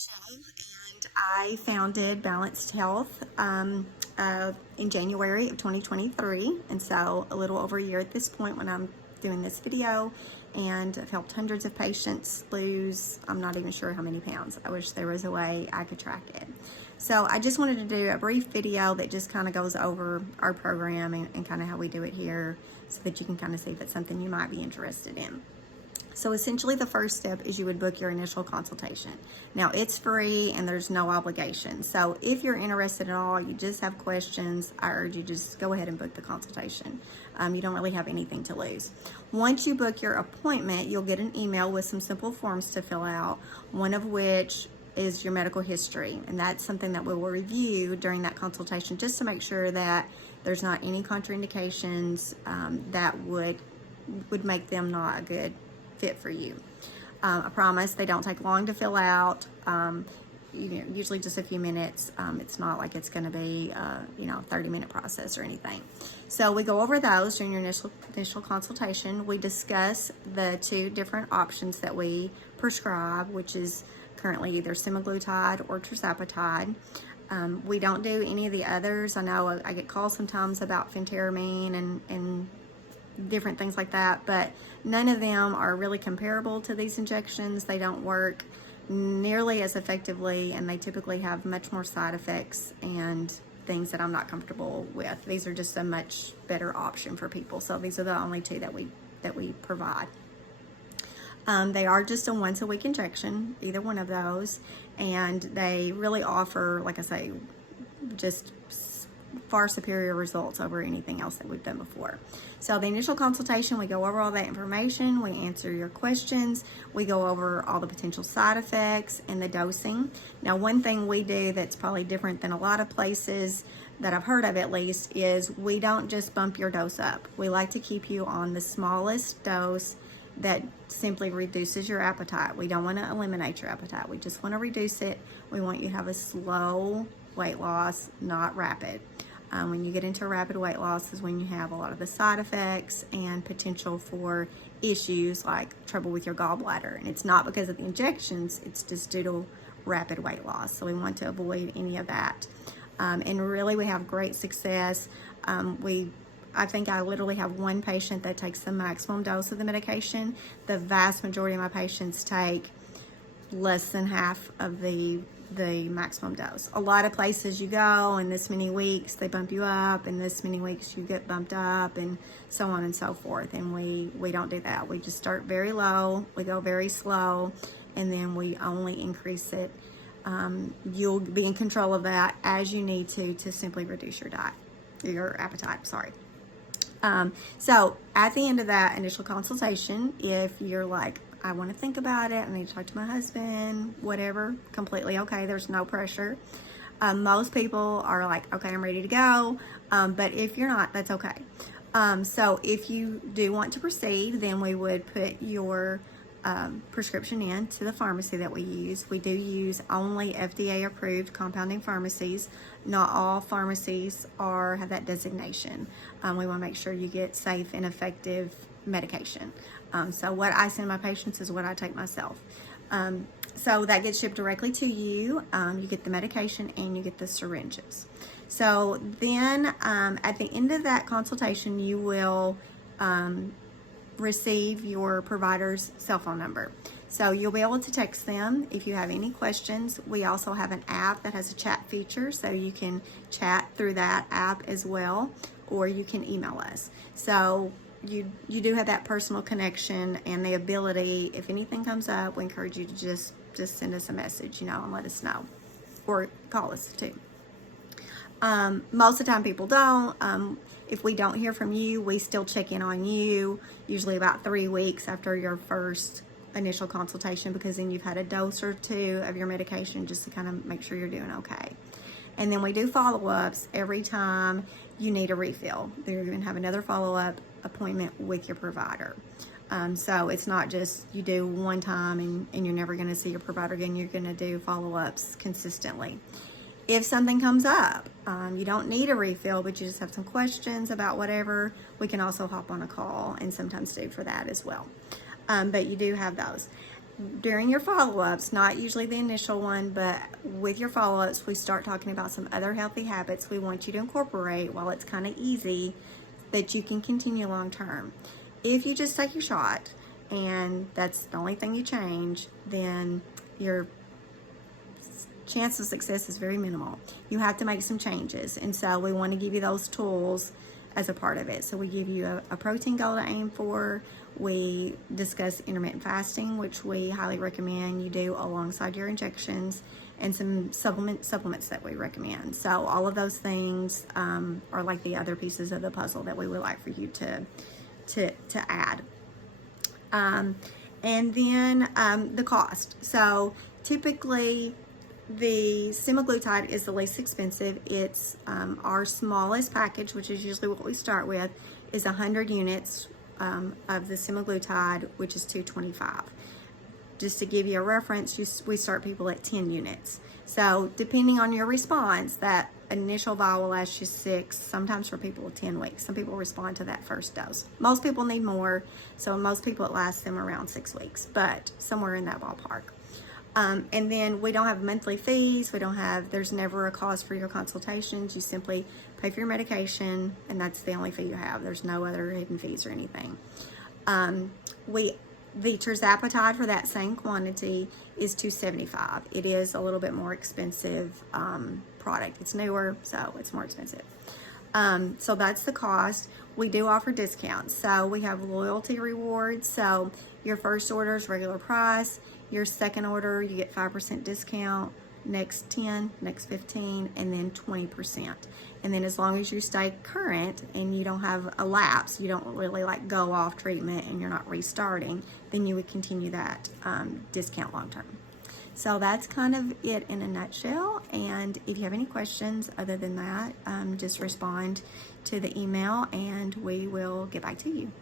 And I founded Balanced Health in January of 2023, and so a little over a year at this point when I'm doing this video, and I've helped hundreds of patients lose, I'm not even sure how many pounds. I wish there was a way I could track it. So I just wanted to do a brief video that just kind of goes over our program and kind of how we do it here so that you can kind of see if it's something you might be interested in. So essentially the first step is you would book your initial consultation. Now it's free and there's no obligation. So if you're interested at all, you just have questions, I urge you just go ahead and book the consultation. You don't really have anything to lose. Once you book your appointment, you'll get an email with some simple forms to fill out, one of which is your medical history. And that's something that we will review during that consultation just to make sure that there's not any contraindications that would make them not a good fit for you. I promise they don't take long to fill out. Usually just a few minutes. It's not like it's going to be a 30-minute process or anything. So we go over those during your initial consultation. We discuss the two different options that we prescribe, which is currently either semaglutide or tirzepatide. We don't do any of the others. I know I get calls sometimes about phentermine and different things like that, but none of them are really comparable to these injections. They don't work nearly as effectively, and they typically have much more side effects and things that I'm not comfortable with. These are just a much better option for people. So these are the only two that we provide. They are just a once-a-week injection, either one of those, and they really offer, like I say, just far superior results over anything else that we've done before. So the initial consultation, we go over all that information, we answer your questions, we go over all the potential side effects and the dosing. Now, one thing we do that's probably different than a lot of places that I've heard of at least is we don't just bump your dose up. We like to keep you on the smallest dose that simply reduces your appetite. We don't want to eliminate your appetite. We just want to reduce it. We want you to have a slow weight loss, not rapid. When you get into rapid weight loss is when you have a lot of the side effects and potential for issues like trouble with your gallbladder. And it's not because of the injections, it's just due to rapid weight loss. So we want to avoid any of that. And really we have great success. I think I literally have one patient that takes the maximum dose of the medication. The vast majority of my patients take less than half of the maximum dose. A lot of places you go and this many weeks they bump you up, and this many weeks you get bumped up, and so on and so forth. And we don't do that. We just start very low, we go very slow, and then we only increase it. You'll be in control of that as you need to simply reduce your appetite, sorry. So at the end of that initial consultation, if you're like, I want to think about it, I need to talk to my husband, whatever, completely okay. There's no pressure. Most people are like, okay, I'm ready to go. But if you're not, that's okay. So if you do want to proceed, then we would put your prescription in to the pharmacy that we use. We do use only FDA approved compounding pharmacies. Not all pharmacies have that designation. We want to make sure you get safe and effective medication. So what I send my patients is what I take myself. So that gets shipped directly to you. You get the medication and you get the syringes. So then at the end of that consultation, you will receive your provider's cell phone number. So you'll be able to text them if you have any questions. We also have an app that has a chat feature, so you can chat through that app as well, or you can email us. So you do have that personal connection and the ability, if anything comes up, we encourage you to just send us a message, and let us know, or call us too. Most of the time people don't. If we don't hear from you, we still check in on you, usually about 3 weeks after your first initial consultation, because then you've had a dose or two of your medication just to kind of make sure you're doing okay. And then we do follow-ups every time you need a refill. You're going to have another follow-up appointment with your provider. So it's not just you do one time and you're never going to see your provider again. You're going to do follow-ups consistently. If something comes up, you don't need a refill, but you just have some questions about whatever, we can also hop on a call and sometimes do for that as well. But you do have those. during your follow-ups, not usually the initial one, but with your follow-ups, we start talking about some other healthy habits we want you to incorporate while it's kind of easy that you can continue long term. If you just take your shot and that's the only thing you change, then your chance of success is very minimal. You have to make some changes, and so we want to give you those tools as a part of it. So we give you a protein goal to aim for. We discuss intermittent fasting, which we highly recommend you do alongside your injections, and some supplements that we recommend. So all of those things are like the other pieces of the puzzle that we would like for you to add. And then the cost. So typically the semaglutide is the least expensive. It's our smallest package, which is usually what we start with, is 100 units of the semaglutide, which is $225. Just to give you a reference, we start people at 10 units. So depending on your response, that initial vial will last you 6, sometimes for people 10 weeks. Some people respond to that first dose. Most people need more, so most people it lasts them around 6 weeks, but somewhere in that ballpark. And then we don't have monthly fees. There's never a cost for your consultations. You simply pay for your medication, and that's the only fee you have. There's no other hidden fees or anything. The tirzepatide for that same quantity is $275. It is a little bit more expensive product. It's newer, so it's more expensive. So that's the cost. We do offer discounts. So we have loyalty rewards. So your first order is regular price. Your second order, you get 5% discount. Next 10, next 15, and then 20%. And then as long as you stay current and you don't have a lapse, you don't really like go off treatment and you're not restarting, then you would continue that discount long term. So that's kind of it in a nutshell. And if you have any questions other than that, just respond to the email and we will get back to you.